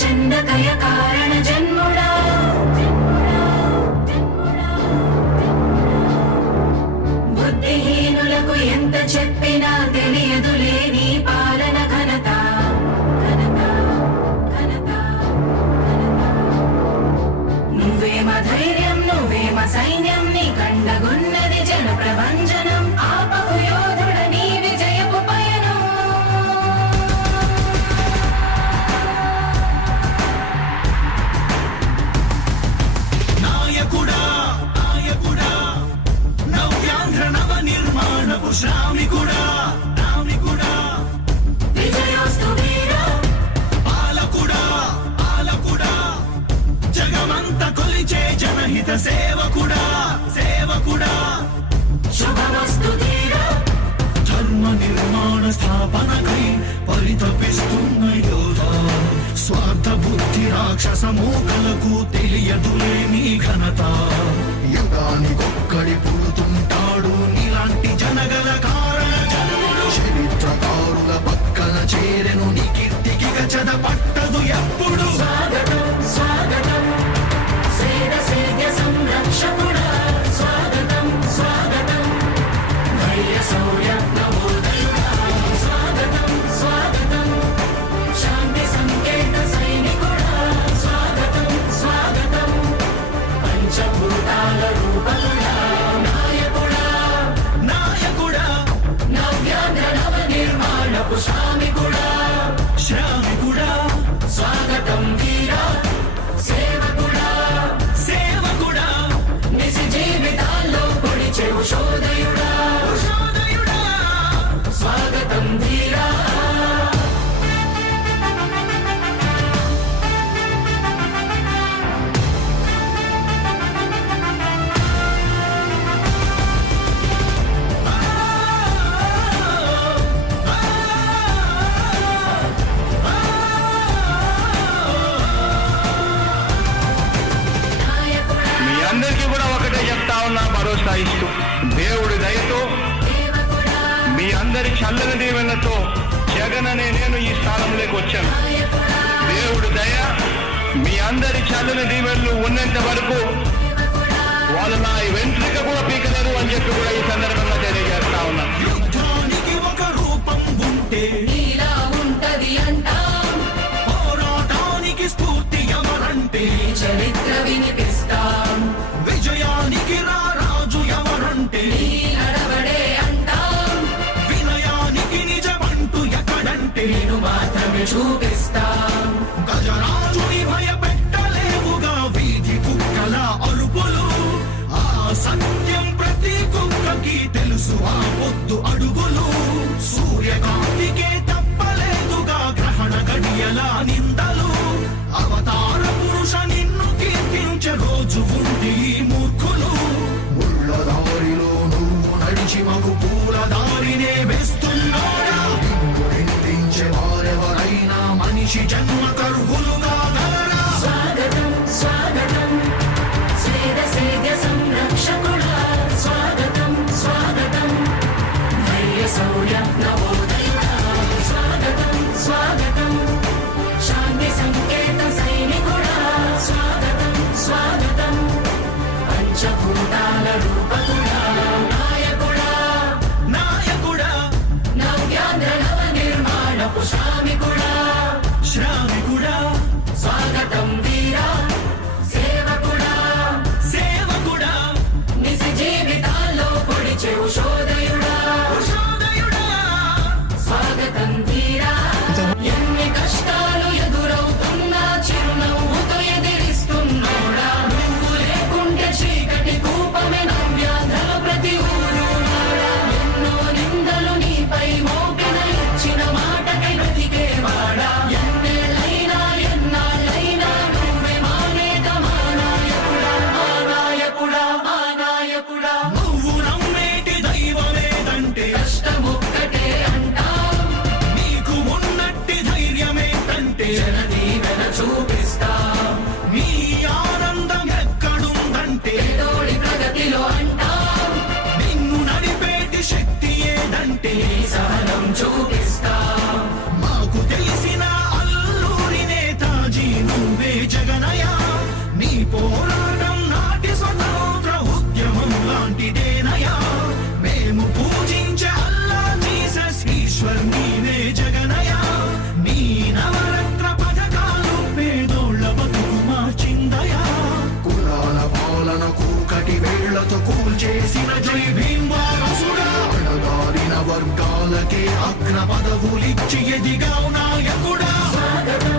చందకయ కారణ జన్ముడా బుద్ధిహీనులకు ఎంత చెప్పినా తెలియదులే నీ పాలన ఘనత నువ్వేమ ధైర్యం నువ్వేమ సైన్యం నీ కండగున్నది జన ప్రభంజనం ఆపకు యోధుడ నీ విజయపు పయనం నాయకుడా నాయకుడా నవ్యాంధ్ర నవ నిర్మాణపు శ్రామికుడా రామికుడా విజయోస్తు వీరా పాలకుడా పాలకుడా జగమంత కొలిచే జనహిత సేవకుడా సేవకుడా శుభమస్తు ధీరా ధర్మ నిర్మాణ స్థాపనకై పరితపిస్తున్న యోధ స్వార్థ బుద్ధి రాక్షస మూకలకు తెలియదులే నీ ఘనత యుగానికొక్కడి పుడుతుంటాడు నీలాంటి జనగల కారణ జన్ముడు చరిత్రకారుల పక్కన చేరెను నీ కీర్తికి గచద పట్టదు ఎప్పుడు స్వాగతం స్వాగతం సేన సేద్య సంరక్షకుడా స్వాగతం స్వాగతం ధైర్య శౌర్య నవోదయుడా స్వాగతం స్వాగతం శాంతి సంకేత సైనికుడా స్వాగతం స్వాగతం పంచభూతాల రూపకుడా నాయకుడా నాయకుడా నవ్యాంధ్ర నవ నిర్మాణపు శ్రామికుడా శ్రామికుడా స్వాగతం వీరా సేవకుడా సేవకుడా నిజ జీవితాల్లో పొడిచెవు శోధయుడా ఉషోదయుడా స్వాగతం ధీరా నాయకుడా మీ అందరికీ కూడా ఒకటే చెప్తా ఉన్నా భరోసా ఇస్తూ దేవుడి దయతో సేవకుడా మీ అందరి చల్లని దీవెనతో జగన్ అనే నేను ఈ స్థానంలోకి వచ్చాను. నాయకుడా దేవుడి దయ మీ అందరి చల్లని దీవెనలు ఉన్నంత వరకు సేవకుడా వాళ్ళు నా వెంట్రిక కూడా పీకలేరు అని చెప్పి కూడా ఈ సందర్భంగా తెలియజేస్తా ఉన్నాను. యుద్ధానికి ఒక రూపం ఉంటే నీలా ఉంటది అంటాం పోరాటానికి స్ఫూర్తి ఎవరంటే నీ చరిత్ర వినిపిస్తాం విజయానికి రారాజు ఎవరంటే నీ నడవడే అంటాం వినయానికి నిజమంటూ ఎక్కడంటే నేను మాత్రమే చూపిస్తాం గజరాజుని భయపెట్టలేవుగా వీధి కుక్కల అరుపులు ఆ సత్యం ప్రతి కుక్కకి తెలుసు ఆ పొద్దు అడుగులు సూర్యకాంతికే తప్పలేదుగా గ్రహణ గడియల నిందలు అవతార పురుష నిన్ను కీర్తించే రోజు ఉంది ఈ మూర్ఖులు ముళ్ళ దారిలో నువ్వు నడిచి మగు పూల దారినే వేస్తున్నాడా నిన్ను నిందించే వారెవరైనా వర్గాలకే అగ్ర పదవులిచ్చి ఎదిగావు నాయకుడా. స్వాగతం